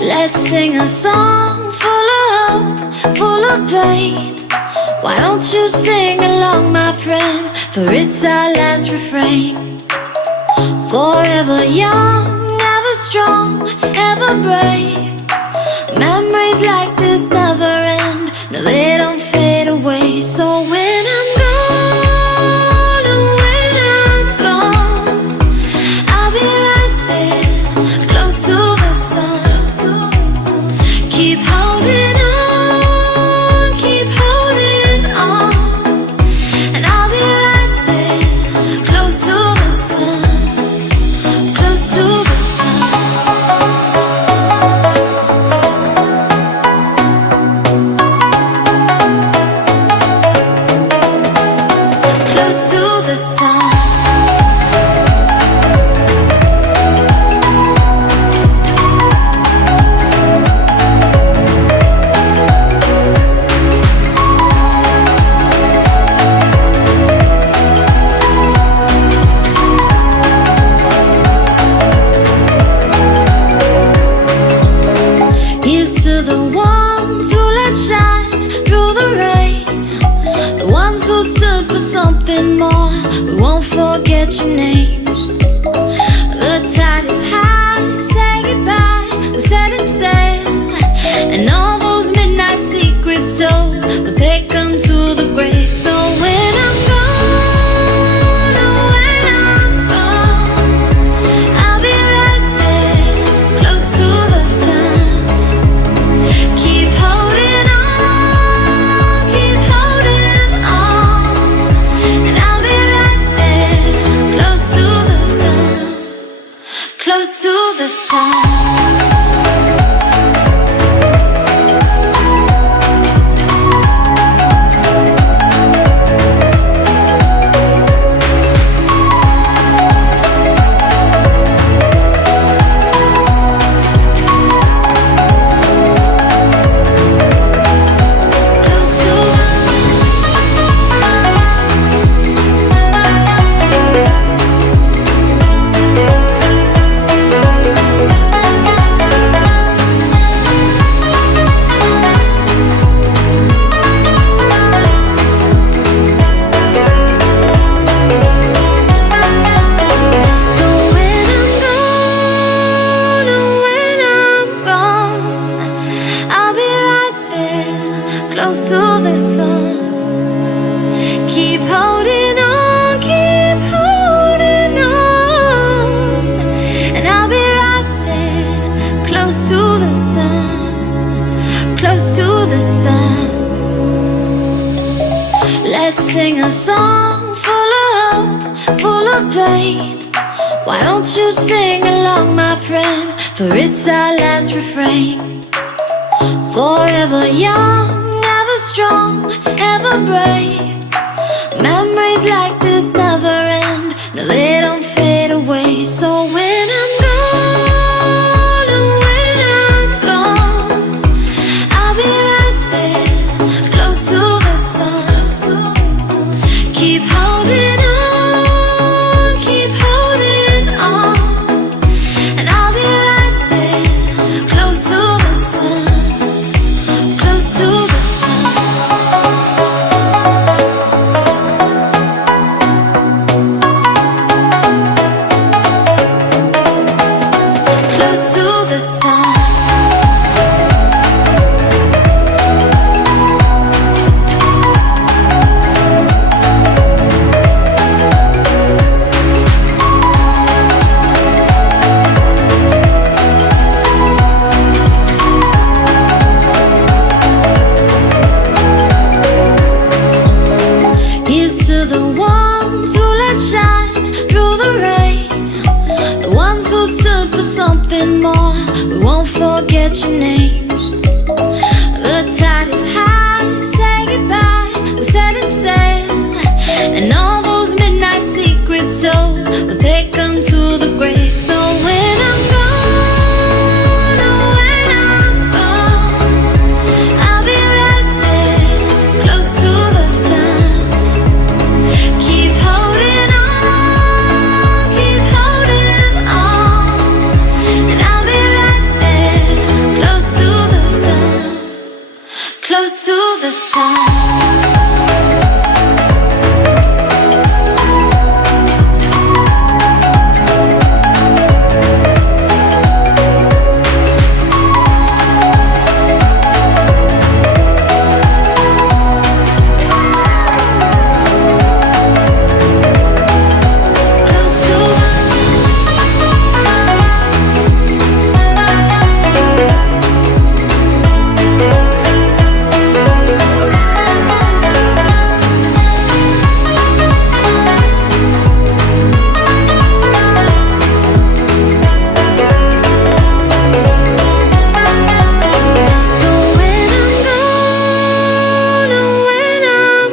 Let's sing a song full of hope, full of pain. Why don't you sing along, my friend? For it's our last refrain. Forever young, ever strong, ever brave. Memories like this never end. No, they don't fade away. So when I'm gone, oh, when I'm gone, I'll be right there, close to the sun. Keep holding on, keep holding on, and I'll be right there, close to the sun, close to the sun. Close to the sun. Here's to the ones who let shine through the rain, the ones who stood for something more. We won't forget your names. The tide is high, say goodbye, we're setting sail, and all those midnight secrets told, we'll take them to the grave. So when I'm gone, oh, when I'm gone, I'll be right there, close to the sun. Keep holding on, keep holding on, and I'll be right there, close to the sun, close to the sun. Close to the sun. Keep holding on, keep holding on, and I'll be right there, close to the sun, close to the sun. Let's sing a song full of hope, full of pain. Why don't you sing along, my friend? For it's our last refrain. Forever young, ever strong, ever brave. Memories like this never end. No, they don't fade away. So when I'm gone, oh, when I'm gone, I'll be right there, close to the sun. Keep holding on, keep holding on, and I'll be right there, close to the sun, close to the sun. Close to the sun. Here's to the ones who let shine through the rain, the ones who stood for something more. We won't forget your names. The tide is high, say goodbye, we're setting sail, and all those midnight secrets told, we'll take them to the grave. So when I'm gone, oh, when I'm gone, I'll be right there, close to the sun. Keep holding on, keep holding on, and I'll be right there, the sun.